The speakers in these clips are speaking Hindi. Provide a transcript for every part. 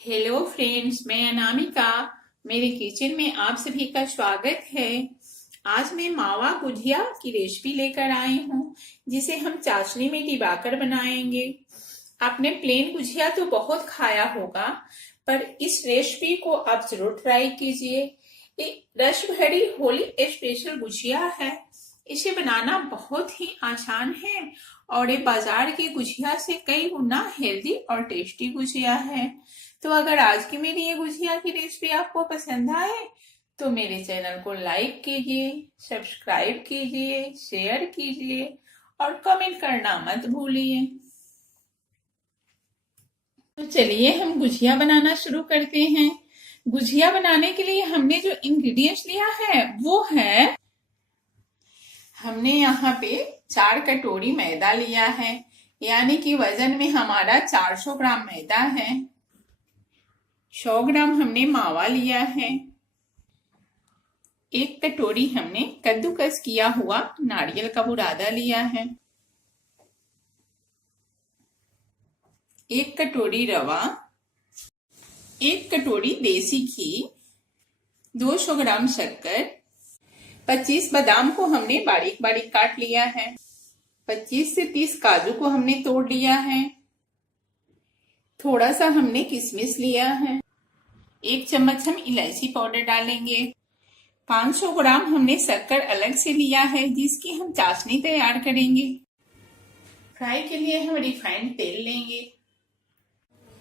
हेलो फ्रेंड्स, मैं अनामिका। मेरे किचन में आप सभी का स्वागत है। आज मैं मावा गुजिया की रेसिपी लेकर आई हूँ, जिसे हम चाशनी में डिबाकर बनाएंगे। आपने प्लेन गुजिया तो बहुत खाया होगा, पर इस रेसिपी को आप जरूर ट्राई कीजिए। ये रस भरी होली स्पेशल गुजिया है। इसे बनाना बहुत ही आसान है और ये बाजार की गुजिया से कई गुना हेल्दी और टेस्टी गुजिया है। तो अगर आज की मेरी ये गुजिया की रेसिपी आपको पसंद आए तो मेरे चैनल को लाइक कीजिए, सब्सक्राइब कीजिए, शेयर कीजिए और कमेंट करना मत भूलिए। तो चलिए हम गुजिया बनाना शुरू करते हैं। गुजिया बनाने के लिए हमने जो इंग्रेडिएंट्स लिया है वो है, हमने यहाँ पे 4 कटोरी मैदा लिया है, यानी कि वजन में हमारा 400 ग्राम मैदा है। 100 ग्राम हमने मावा लिया है। 1 कटोरी हमने कद्दूकस किया हुआ नारियल का बुरादा लिया है। 1 कटोरी रवा, 1 कटोरी देसी घी, 200 ग्राम शक्कर, 25 बादाम को हमने बारीक बारीक काट लिया है। 25 से 30 काजू को हमने तोड़ लिया है। थोड़ा सा हमने किशमिश लिया है। 1 चम्मच हम इलायची पाउडर डालेंगे। 500 ग्राम हमने शक्कर अलग से लिया है, जिसकी हम चाशनी तैयार करेंगे। फ्राई के लिए हम रिफाइंड तेल लेंगे।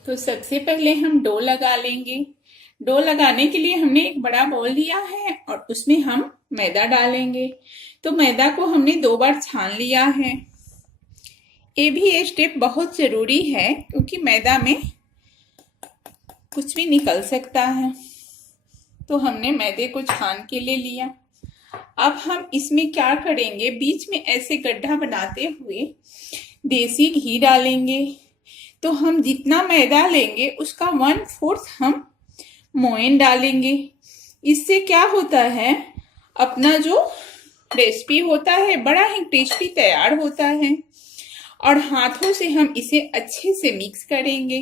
तो सबसे पहले हम डो लगा लेंगे। डो लगाने के लिए हमने एक बड़ा बाउल लिया है और उसमें हम मैदा डालेंगे। तो मैदा को हमने 2 बार छान लिया है। ये भी स्टेप बहुत जरूरी है, क्योंकि मैदा में कुछ भी निकल सकता है। तो हमने मैदे को छान के ले लिया। अब हम इसमें क्या करेंगे, बीच में ऐसे गड्ढा बनाते हुए देसी घी डालेंगे। तो हम जितना मैदा लेंगे उसका 1/4 हम मोयन डालेंगे। इससे क्या होता है, अपना जो रेसिपी होता है बड़ा ही टेस्टी तैयार होता है। और हाथों से हम इसे अच्छे से मिक्स करेंगे।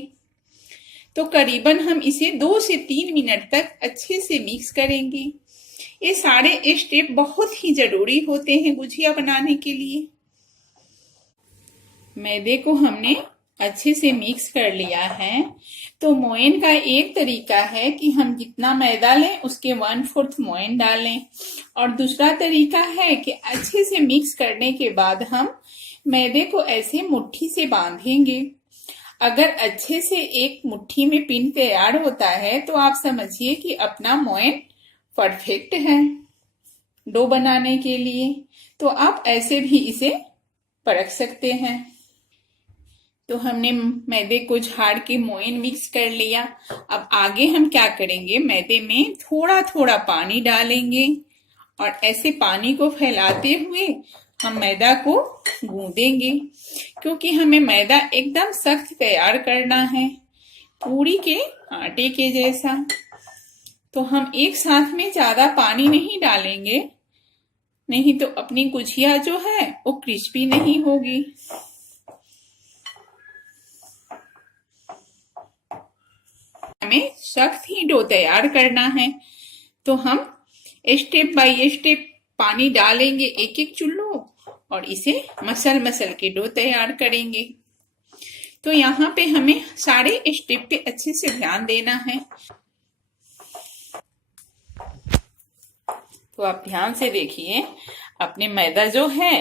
तो करीबन हम इसे 2 से 3 मिनट तक अच्छे से मिक्स करेंगे। ये सारे स्टेप बहुत ही जरूरी होते हैं गुजिया बनाने के लिए। मैदे को हमने अच्छे से मिक्स कर लिया है। तो मोयन का एक तरीका है कि हम जितना मैदा लें उसके 1/4 मोयन डालें, और दूसरा तरीका है कि अच्छे से मिक्स करने के बाद हम मैदे को ऐसे मुट्ठी से बांधेंगे। अगर अच्छे से एक मुट्ठी में पिन तैयार होता है तो आप समझिए कि अपना मोयन परफेक्ट है डो बनाने के लिए। तो आप ऐसे भी इसे परख सकते हैं। तो हमने मैदे को झाड़ के मोयन मिक्स कर लिया। अब आगे हम क्या करेंगे, मैदे में थोड़ा थोड़ा पानी डालेंगे और ऐसे पानी को फैलाते हुए हम मैदा को गूंदेंगे, क्योंकि हमें मैदा एकदम सख्त तैयार करना है, पूरी के आटे के जैसा। तो हम एक साथ में ज्यादा पानी नहीं डालेंगे, नहीं तो अपनी गुजिया जो है वो क्रिस्पी नहीं होगी। हमें सख्त ही डो तैयार करना है। तो हम स्टेप बाय स्टेप पानी डालेंगे एक एक चुल्लू और इसे मसल मसल के डो तैयार करेंगे। तो यहाँ पे हमें सारे स्टेप पे अच्छे से ध्यान देना है। तो आप ध्यान से देखिए, अपने मैदा जो है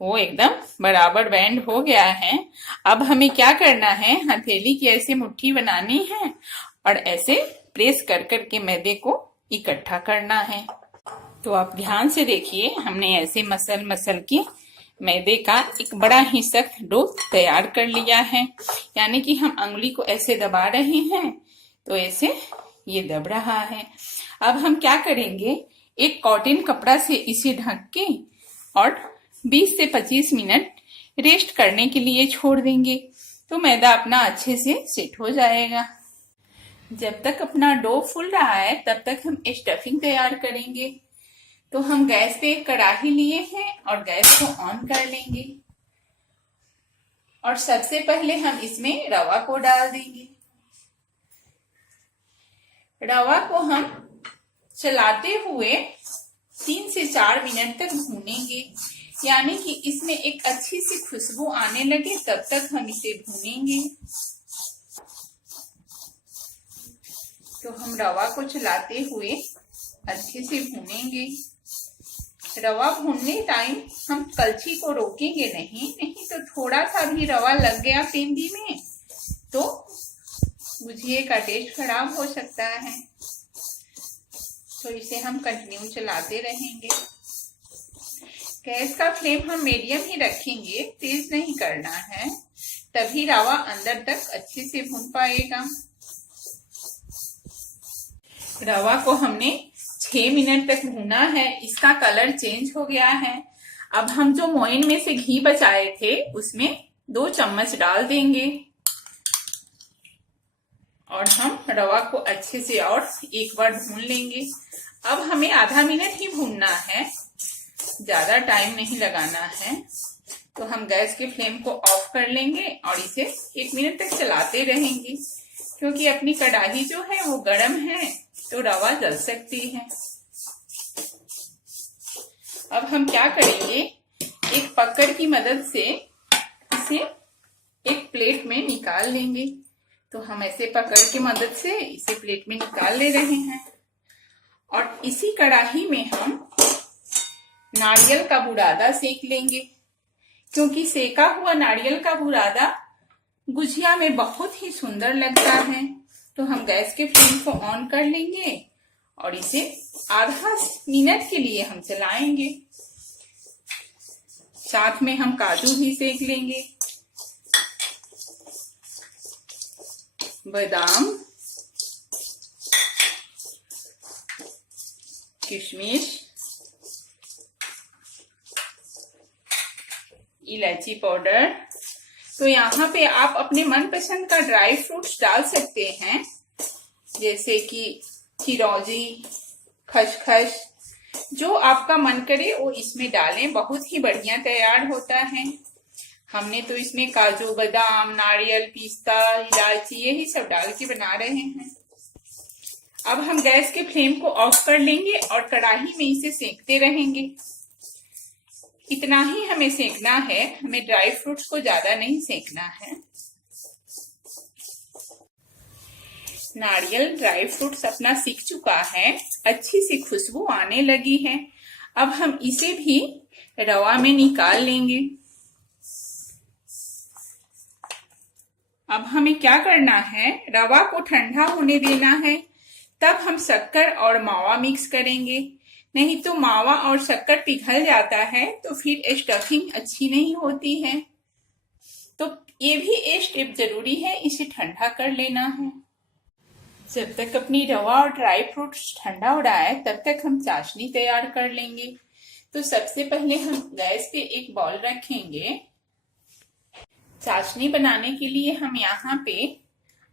वो एकदम बराबर बैंड हो गया है। अब हमें क्या करना है, हथेली की ऐसे मुट्ठी बनानी है और ऐसे प्रेस कर करके मैदे को इकट्ठा करना है। तो आप ध्यान से देखिए, हमने ऐसे मसल मसल के मैदे का एक बड़ा ही सख्त डो तैयार कर लिया है। यानी कि हम अंगुली को ऐसे दबा रहे हैं तो ऐसे ये दब रहा है। अब हम क्या करेंगे, एक कॉटन कपड़ा से इसे ढक के और 20 से 25 मिनट रेस्ट करने के लिए छोड़ देंगे। तो मैदा अपना अच्छे से सेट हो जाएगा। जब तक अपना डो फूल रहा है तब तक हम स्टफिंग तैयार करेंगे। तो हम गैस पे एक कढ़ाई लिए हैं और गैस को ऑन कर लेंगे। और सबसे पहले हम इसमें रवा को डाल देंगे। रवा को हम चलाते हुए 3 से 4 मिनट तक भूनेंगे, यानी कि इसमें एक अच्छी सी खुशबू आने लगे तब तक हम इसे भूनेंगे। तो हम रवा को चलाते हुए अच्छे से भूनेंगे। रवा भूनने टाइम हम कलछी को रोकेंगे नहीं तो थोड़ा सा भी रवा लग गया पेंदी में तो गुझिया का टेस्ट खराब हो सकता है। तो इसे हम कंटिन्यू चलाते रहेंगे। गैस का फ्लेम हम मीडियम ही रखेंगे, तेज नहीं करना है, तभी रवा अंदर तक अच्छे से भून पाएगा। रवा को हमने 6 मिनट तक भूना है, इसका कलर चेंज हो गया है। अब हम जो मोइन में से घी बचाए थे उसमें 2 चम्मच डाल देंगे और हम रवा को अच्छे से और एक बार भून लेंगे। अब हमें आधा मिनट ही भूनना है, ज्यादा टाइम नहीं लगाना है। तो हम गैस के फ्लेम को ऑफ कर लेंगे और इसे 1 मिनट तक चलाते रहेंगे, क्योंकि अपनी कढ़ाई जो है वो गर्म है तो रवा जल सकती है। अब हम क्या करेंगे, एक पकड़ की मदद से इसे एक प्लेट में निकाल लेंगे। तो हम ऐसे पकड़ की मदद से इसे प्लेट में निकाल ले रहे हैं और इसी कढ़ाई में हम नारियल का बुरादा सेक लेंगे, क्योंकि सेका हुआ नारियल का बुरादा गुझिया में बहुत ही सुंदर लगता है। तो हम गैस के फ्लेम को ऑन कर लेंगे और इसे आधा मिनट के लिए हम चलाएंगे। साथ में हम काजू भी सेक लेंगे, बादाम, किशमिश, इलायची पाउडर। तो यहाँ पे आप अपने मनपसंद का ड्राई फ्रूट्स डाल सकते हैं, जैसे कि चिरौंजी, खसखस, जो आपका मन करे वो इसमें डालें, बहुत ही बढ़िया तैयार होता है। हमने तो इसमें काजू, बादाम, नारियल, पिस्ता, इलायची यही सब डाल के बना रहे हैं। अब हम गैस के फ्लेम को ऑफ कर लेंगे और कढ़ाई में इसे सेकते रहेंगे। इतना ही हमें सेकना है, हमें ड्राई फ्रूट्स को ज्यादा नहीं सेकना है। नारियल ड्राई फ्रूट्स अपना सीख चुका है, अच्छी सी खुशबू आने लगी है। अब हम इसे भी रवा में निकाल लेंगे। अब हमें क्या करना है, रवा को ठंडा होने देना है, तब हम शक्कर और मावा मिक्स करेंगे। नहीं तो मावा और शक्कर पिघल जाता है तो फिर स्टफिंग अच्छी नहीं होती है। तो ये भी एक स्टेप जरूरी है, इसे ठंडा कर लेना है। जब तक अपनी रवा और ड्राई फ्रूट्स ठंडा हो रहा है तब तक हम चाशनी तैयार कर लेंगे। तो सबसे पहले हम गैस पे एक बाउल रखेंगे। चाशनी बनाने के लिए हम यहाँ पे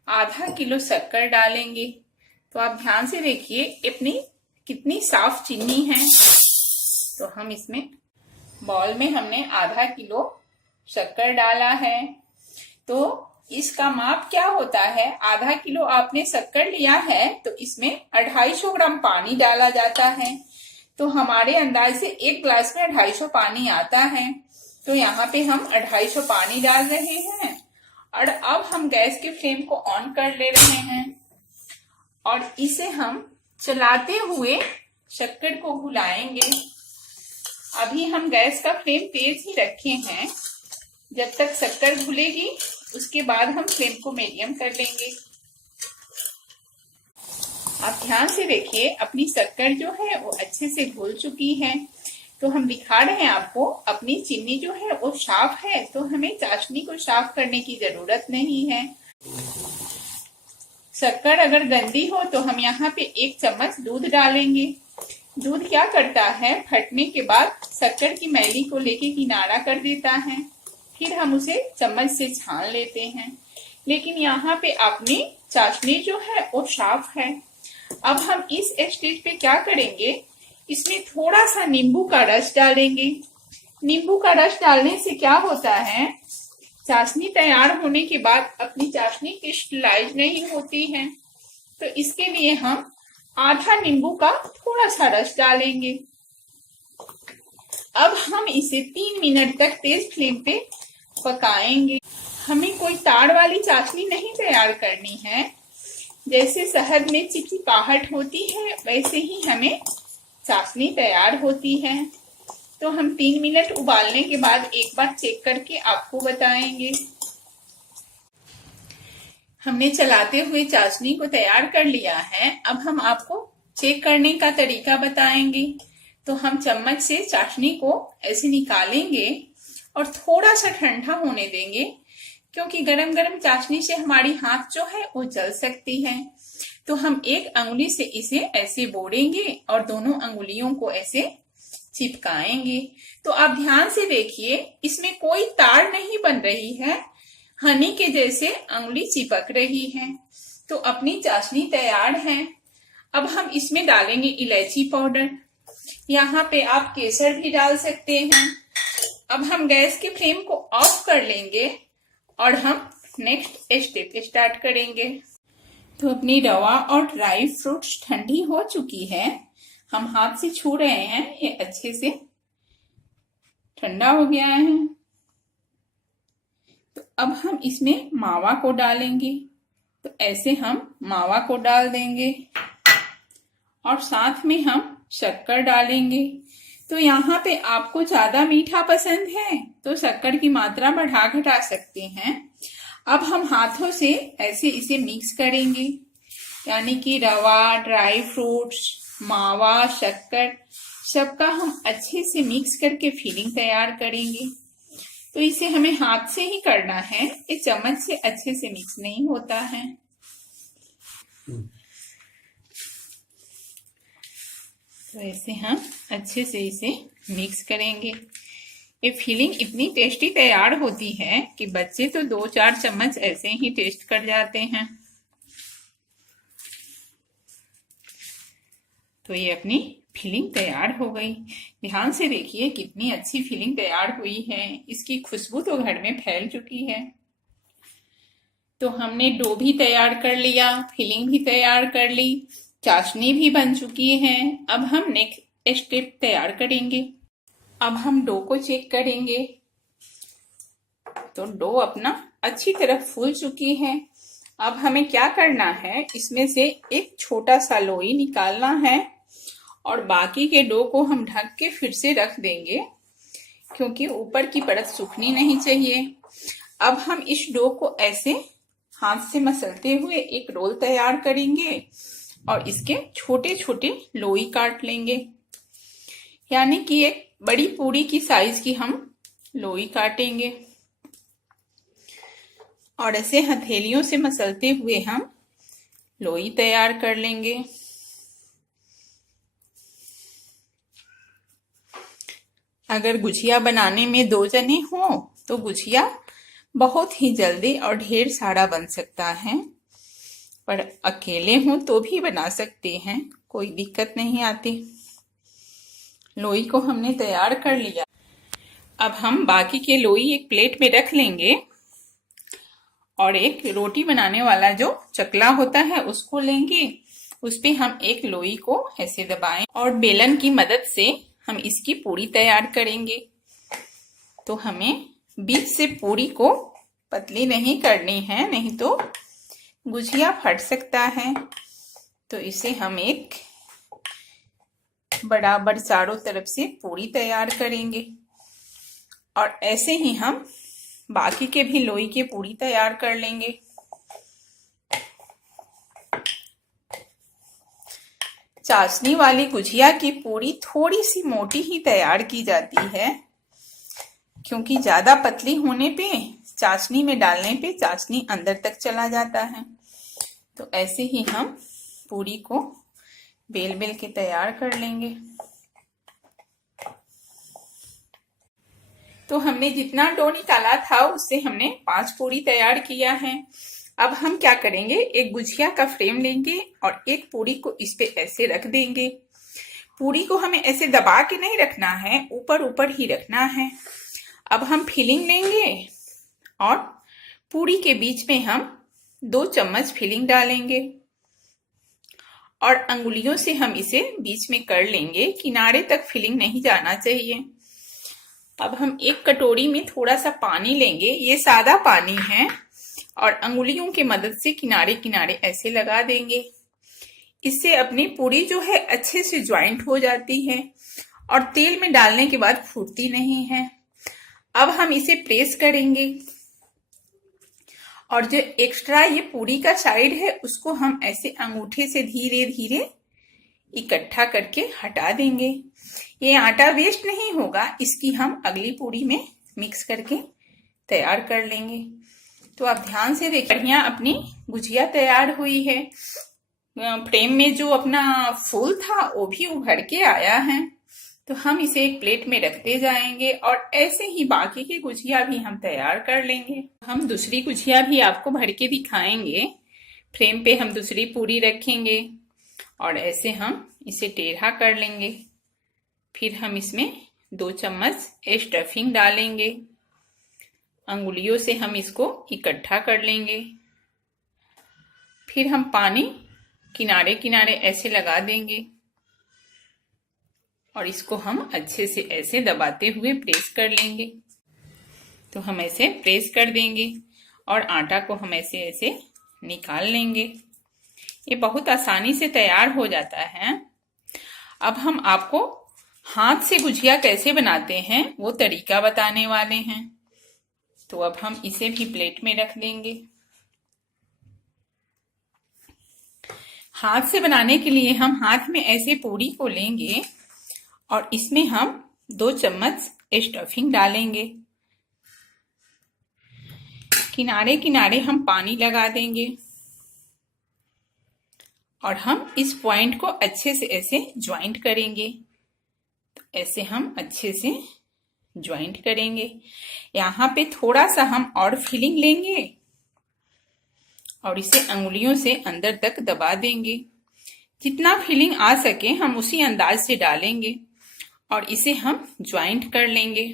आधा किलो शक्कर डालेंगे। तो आप ध्यान से देखिए अपनी कितनी साफ चीनी है। तो हम इसमें बाउल में हमने आधा किलो शक्कर डाला है। तो इसका माप क्या होता है, आधा किलो आपने शक्कर लिया है तो इसमें 250 ग्राम पानी डाला जाता है। तो हमारे अंदाज से 1 गिलास में 250 पानी आता है। तो यहाँ पे हम 250 पानी डाल रहे हैं और अब हम गैस के फ्लेम को ऑन कर ले रहे हैं और इसे हम चलाते हुए शक्कर को घुलाएंगे। अभी हम गैस का फ्लेम तेज ही रखे हैं, जब तक शक्कर घुलेगी उसके बाद हम फ्लेम को मीडियम कर लेंगे। आप ध्यान से देखिए अपनी शक्कर जो है वो अच्छे से घुल चुकी है। तो हम दिखा रहे हैं आपको अपनी चीनी जो है वो साफ है, तो हमें चाशनी को साफ करने की जरूरत नहीं है। शक्कर अगर गंदी हो तो हम यहाँ पे 1 चम्मच दूध डालेंगे। दूध क्या करता है, फटने के बाद शक्कर की मैली को लेके किनारा कर देता है, फिर हम उसे चम्मच से छान लेते हैं। लेकिन यहाँ पे अपनी चाशनी जो है वो साफ है। अब हम इस स्टेज पे क्या करेंगे, इसमें थोड़ा सा नींबू का रस डालेंगे। नींबू का रस डालने से क्या होता है, चाशनी तैयार होने के बाद अपनी चाशनी क्रिस्टलाइज नहीं होती है। तो इसके लिए हम आधा नींबू का थोड़ा सा रस डालेंगे। अब हम इसे 3 मिनट तक तेज फ्लेम पे पकाएंगे। हमें कोई ताड़ वाली चाशनी नहीं तैयार करनी है। जैसे शहद में चिपचिपाहट होती है वैसे ही हमें चाशनी तैयार होती है। तो हम 3 मिनट उबालने के बाद एक बार चेक करके आपको बताएंगे। हमने चलाते हुए चाशनी को तैयार कर लिया है। अब हम आपको चेक करने का तरीका बताएंगे। तो हम चम्मच से चाशनी को ऐसे निकालेंगे और थोड़ा सा ठंडा होने देंगे, क्योंकि गरम गरम चाशनी से हमारी हाथ जो है वो जल सकती है। तो हम एक अंगुली से इसे ऐसे बोड़ेंगे और दोनों अंगुलियों को ऐसे चिपकाएंगे। तो आप ध्यान से देखिए, इसमें कोई तार नहीं बन रही है, हनी के जैसे अंगुली चिपक रही है। तो अपनी चाशनी तैयार है। अब हम इसमें डालेंगे इलायची पाउडर। यहाँ पे आप केसर भी डाल सकते हैं। अब हम गैस के फ्लेम को ऑफ कर लेंगे और हम नेक्स्ट स्टेप स्टार्ट करेंगे। तो अपनी रवा और ड्राई फ्रूट्स ठंडी हो चुकी है। हम हाथ से छू रहे हैं, ये अच्छे से ठंडा हो गया है। तो अब हम इसमें मावा को डालेंगे। तो ऐसे हम मावा को डाल देंगे और साथ में हम शक्कर डालेंगे। तो यहाँ पे आपको ज्यादा मीठा पसंद है तो शक्कर की मात्रा बढ़ा घटा सकते हैं। अब हम हाथों से ऐसे इसे मिक्स करेंगे, यानी कि रवा, ड्राई फ्रूट्स, मावा, शक्कर सबका हम अच्छे से मिक्स करके फिलिंग तैयार करेंगे। तो इसे हमें हाथ से ही करना है, ये चम्मच से अच्छे से मिक्स नहीं होता है। तो ऐसे हम अच्छे से इसे मिक्स करेंगे। ये फिलिंग इतनी टेस्टी तैयार होती है कि बच्चे तो 2-4 चम्मच ऐसे ही टेस्ट कर जाते हैं। तो ये अपनी फिलिंग तैयार हो गई। ध्यान से देखिए कितनी अच्छी फिलिंग तैयार हुई है। इसकी खुशबू तो घर में फैल चुकी है। तो हमने डो भी तैयार कर लिया, फिलिंग भी तैयार कर ली, चाशनी भी बन चुकी है। अब हम नेक्स्ट स्टेप तैयार करेंगे। अब हम डो को चेक करेंगे। तो डो अपना अच्छी तरह फूल चुकी है। अब हमें क्या करना है, इसमें से एक छोटा सा लोई निकालना है और बाकी के डो को हम ढक के फिर से रख देंगे, क्योंकि ऊपर की परत सूखनी नहीं चाहिए। अब हम इस डो को ऐसे हाथ से मसलते हुए एक रोल तैयार करेंगे और इसके छोटे छोटे लोई काट लेंगे, यानी कि एक बड़ी पूरी की साइज की हम लोई काटेंगे और ऐसे हथेलियों से मसलते हुए हम लोई तैयार कर लेंगे। अगर गुजिया बनाने में 2 जने हो तो गुजिया बहुत ही जल्दी और ढेर सारा बन सकता है, पर अकेले हो तो भी बना सकते हैं, कोई दिक्कत नहीं आती। लोई को हमने तैयार कर लिया। अब हम बाकी के लोई एक प्लेट में रख लेंगे और एक रोटी बनाने वाला जो चकला होता है उसको लेंगे। उस पे हम एक लोई को ऐसे दबाएं और बेलन की मदद से हम इसकी पूरी तैयार करेंगे। तो हमें बीच से पूरी को पतली नहीं करनी है, नहीं तो गुजिया फट सकता है। तो इसे हम एक बराबर चारों तरफ से पूरी तैयार करेंगे और ऐसे ही हम बाकी के भी लोई के पूरी तैयार कर लेंगे। चाशनी वाली गुजिया की पूरी थोड़ी सी मोटी ही तैयार की जाती है, क्योंकि ज्यादा पतली होने पे चाशनी में डालने पे चाशनी अंदर तक चला जाता है। तो ऐसे ही हम पूरी को बेल बेल के तैयार कर लेंगे। तो हमने जितना डो निकाला था उससे हमने 5 पूरी तैयार किया है। अब हम क्या करेंगे, एक गुजिया का फ्रेम लेंगे और एक पूरी को इस पे ऐसे रख देंगे। पूरी को हमें ऐसे दबा के नहीं रखना है, ऊपर ऊपर ही रखना है। अब हम फिलिंग लेंगे और पूरी के बीच में हम 2 चम्मच फिलिंग डालेंगे। और अंगुलियों से हम इसे बीच में कर लेंगे, किनारे तक फिलिंग नहीं जाना चाहिए। अब हम एक कटोरी में थोड़ा सा पानी लेंगे, ये सादा पानी है, और अंगुलियों की मदद से किनारे किनारे ऐसे लगा देंगे। इससे अपनी पूरी जो है अच्छे से ज्वाइंट हो जाती है और तेल में डालने के बाद फूटती नहीं है। अब हम इसे प्रेस करेंगे और जो एक्स्ट्रा ये पूरी का साइड है उसको हम ऐसे अंगूठे से धीरे धीरे इकट्ठा करके हटा देंगे। ये आटा वेस्ट नहीं होगा, इसकी हम अगली पूरी में मिक्स करके तैयार कर लेंगे। तो आप ध्यान से देखिए, बढ़िया अपनी गुजिया तैयार हुई है। फ्रेम में जो अपना फूल था वो भी उभर के आया है। तो हम इसे एक प्लेट में रखते जाएंगे और ऐसे ही बाकी की गुजिया भी हम तैयार कर लेंगे। हम दूसरी गुजिया भी आपको भर के दिखाएंगे। फ्रेम पे हम दूसरी पूरी रखेंगे और ऐसे हम इसे टेढ़ा कर लेंगे। फिर हम इसमें 2 चम्मच स्टफिंग डालेंगे। अंगुलियों से हम इसको इकट्ठा कर लेंगे। फिर हम पानी किनारे किनारे ऐसे लगा देंगे और इसको हम अच्छे से ऐसे दबाते हुए प्रेस कर लेंगे। तो हम ऐसे प्रेस कर देंगे और आटा को हम ऐसे ऐसे निकाल लेंगे। ये बहुत आसानी से तैयार हो जाता है। अब हम आपको हाथ से गुजिया कैसे बनाते हैं वो तरीका बताने वाले हैं। तो अब हम इसे भी प्लेट में रख देंगे। हाथ से बनाने के लिए हम हाथ में ऐसे पूरी को लेंगे और इसमें हम 2 चम्मच स्टफिंग डालेंगे। किनारे किनारे हम पानी लगा देंगे और हम इस पॉइंट को अच्छे से ऐसे ज्वाइंट करेंगे। तो ऐसे हम अच्छे से ज्वाइंट करेंगे। यहाँ पे थोड़ा सा हम और फिलिंग लेंगे और इसे अंगुलियों से अंदर तक दबा देंगे। जितना फिलिंग आ सके हम उसी अंदाज से डालेंगे और इसे हम ज्वाइंट कर लेंगे।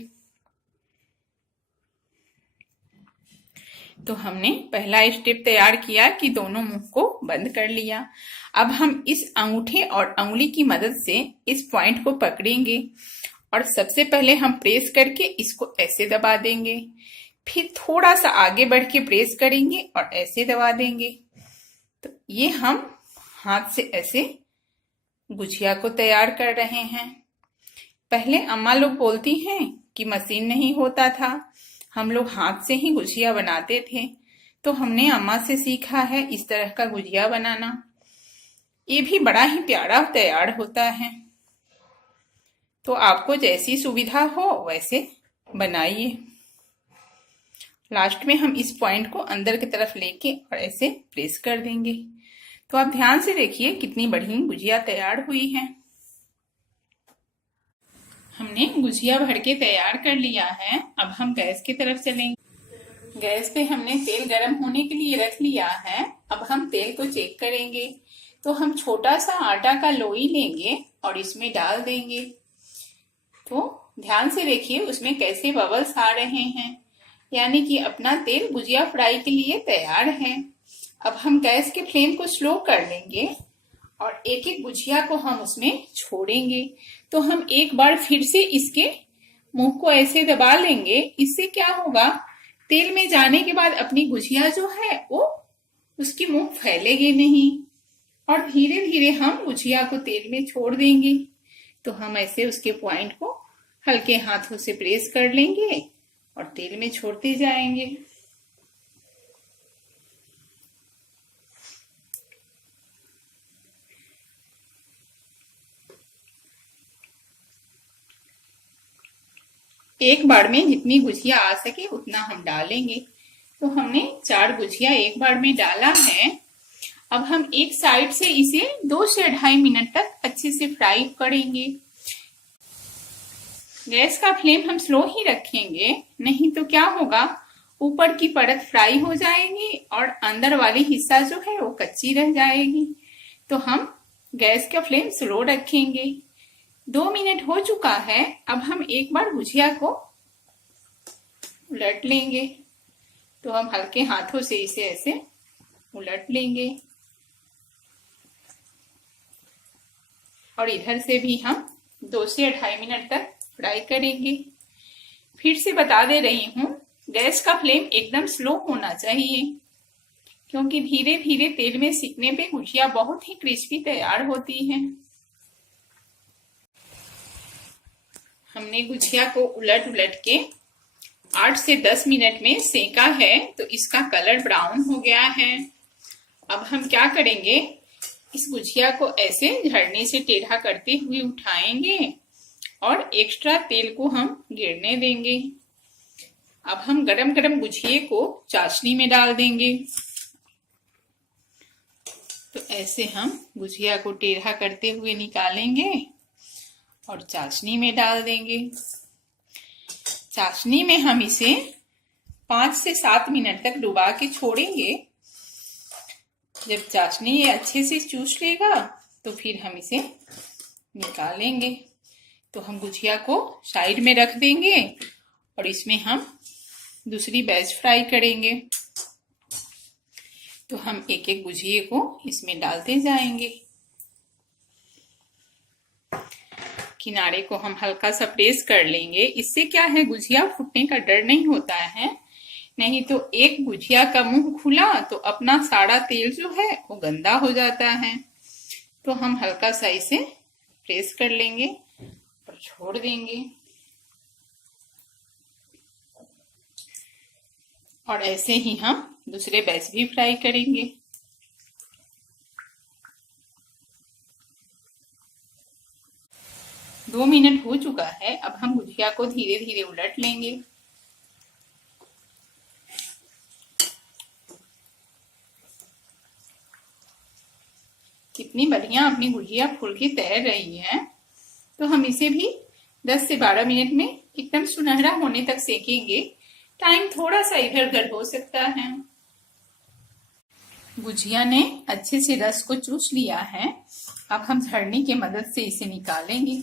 तो हमने पहला स्टेप तैयार किया कि दोनों मुंह को बंद कर लिया। अब हम इस अंगूठे और अंगुली की मदद से इस पॉइंट को पकड़ेंगे और सबसे पहले हम प्रेस करके इसको ऐसे दबा देंगे। फिर थोड़ा सा आगे बढ़ के प्रेस करेंगे और ऐसे दबा देंगे। तो ये हम हाथ से ऐसे गुजिया को तैयार कर रहे हैं। पहले अम्मा लोग बोलती हैं कि मशीन नहीं होता था, हम लोग हाथ से ही गुजिया बनाते थे। तो हमने अम्मा से सीखा है इस तरह का गुजिया बनाना। ये भी बड़ा ही प्यारा तैयार होता है। तो आपको जैसी सुविधा हो वैसे बनाइए। लास्ट में हम इस पॉइंट को अंदर की तरफ लेके और ऐसे प्रेस कर देंगे। तो आप ध्यान से देखिए कितनी बढ़िया गुजिया तैयार हुई है। हमने गुजिया भर के तैयार कर लिया है। अब हम गैस की तरफ चलेंगे। गैस पे हमने तेल गरम होने के लिए रख लिया है। अब हम तेल को चेक करेंगे। तो हम छोटा सा आटा का लोई लेंगे और इसमें डाल देंगे। तो ध्यान से देखिए उसमें कैसे बबल्स आ रहे हैं, यानी कि अपना तेल गुजिया फ्राई के लिए तैयार है। अब हम गैस के फ्लेम को स्लो कर लेंगे और एक एक गुजिया को हम उसमें छोड़ेंगे। तो हम एक बार फिर से इसके मुंह को ऐसे दबा लेंगे। इससे क्या होगा, तेल में जाने के बाद अपनी गुजिया जो है वो उसकी मुंह फैलेगी नहीं और धीरे धीरे हम गुजिया को तेल में छोड़ देंगे। तो हम ऐसे उसके पॉइंट को हल्के हाथों से प्रेस कर लेंगे और तेल में छोड़ते जाएंगे। एक बार में जितनी गुजिया आ सके उतना हम डालेंगे। तो हमने 4 गुजिया एक बार में डाला है। अब हम एक साइड से इसे 2 से 2.5 मिनट तक अच्छे से फ्राई करेंगे। गैस का फ्लेम हम स्लो ही रखेंगे, नहीं तो क्या होगा, ऊपर की परत फ्राई हो जाएगी और अंदर वाली हिस्सा जो है वो कच्ची रह जाएगी। तो हम गैस का फ्लेम स्लो रखेंगे। 2 मिनट हो चुका है। अब हम एक बार गुजिया को उलट लेंगे। तो हम हल्के हाथों से इसे ऐसे उलट लेंगे। और इधर से भी हम 2 से 2.5 मिनट तक फ्राई करेंगे। फिर से बता दे रही हूँ, गैस का फ्लेम एकदम स्लो होना चाहिए, क्योंकि धीरे धीरे तेल में सिकने पे गुजिया बहुत ही क्रिस्पी तैयार होती है। हमने गुजिया को उलट उलट के 8 से 10 मिनट में सेका है, तो इसका कलर ब्राउन हो गया है। अब हम क्या करेंगे, इस गुजिया को ऐसे झड़ने से टेढ़ा करते हुए उठाएंगे और एक्स्ट्रा तेल को हम गिरने देंगे। अब हम गरम गरम गुजिये को चाशनी में डाल देंगे। तो ऐसे हम गुजिया को टेढ़ा करते हुए निकालेंगे और चाशनी में डाल देंगे। चाशनी में हम इसे 5 से 7 मिनट तक डुबा के छोड़ेंगे। जब चाशनी ये अच्छे से चूस लेगा तो फिर हम इसे निकालेंगे। तो हम गुजिया को साइड में रख देंगे और इसमें हम दूसरी बैच फ्राई करेंगे। तो हम एक एक गुजिये को इसमें डालते जाएंगे। किनारे को हम हल्का सा प्रेस कर लेंगे। इससे क्या है, गुजिया फूटने का डर नहीं होता है। नहीं तो एक गुजिया का मुंह खुला तो अपना सारा तेल जो है वो गंदा हो जाता है। तो हम हल्का सा इसे प्रेस कर लेंगे और छोड़ देंगे। और ऐसे ही हम दूसरे बैच भी फ्राई करेंगे। दो मिनट हो चुका है। अब हम गुजिया को धीरे धीरे उलट लेंगे। कितनी बढ़िया अपनी गुजिया फूल के तैर रही है। तो हम इसे भी 10 से 12 मिनट में एकदम सुनहरा होने तक सेकेंगे। टाइम थोड़ा सा इधर उधर हो सकता है। गुजिया ने अच्छे से रस को चूस लिया है। अब हम छलनी की मदद से इसे निकालेंगे।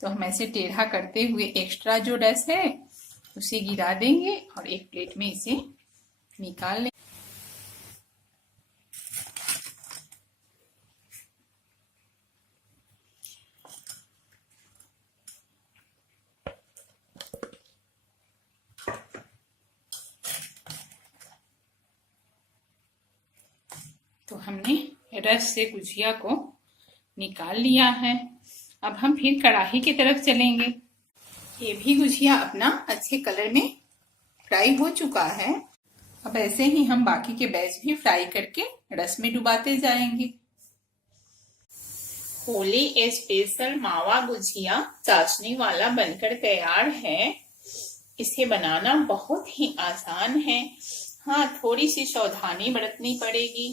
तो हम ऐसे टेढ़ा करते हुए एक्स्ट्रा जो रस है उसे गिरा देंगे और एक प्लेट में इसे निकाल लेंगे। तो हमने रस से गुजिया को निकाल लिया है। अब हम फिर कढ़ाई की तरफ चलेंगे। ये भी गुजिया अपना अच्छे कलर में फ्राई हो चुका है। अब ऐसे ही हम बाकी के बैच भी फ्राई करके रस में डुबाते जाएंगे। होली स्पेशल मावा गुजिया चाशनी वाला बनकर तैयार है। इसे बनाना बहुत ही आसान है। हाँ, थोड़ी सी सावधानी बरतनी पड़ेगी।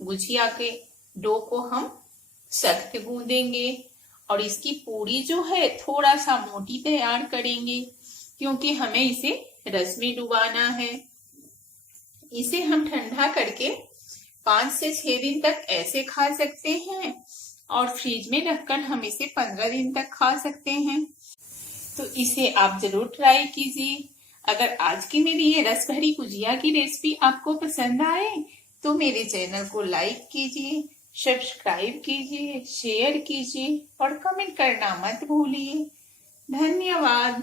गुजिया के डो को हम सख्त गूंदेंगे और इसकी पूरी जो है थोड़ा सा मोटी तैयार करेंगे, क्योंकि हमें इसे रस में डुबाना है। इसे हम ठंडा करके 5 से 6 दिन तक ऐसे खा सकते हैं और फ्रिज में रखकर हम इसे 15 दिन तक खा सकते हैं। तो इसे आप जरूर ट्राई कीजिए। अगर आज की मेरी ये रस भरी गुजिया की रेसिपी आपको पसंद आए तो मेरे चैनल को लाइक कीजिए, सब्सक्राइब कीजिए, शेयर कीजिए और कमेंट करना मत भूलिए। धन्यवाद।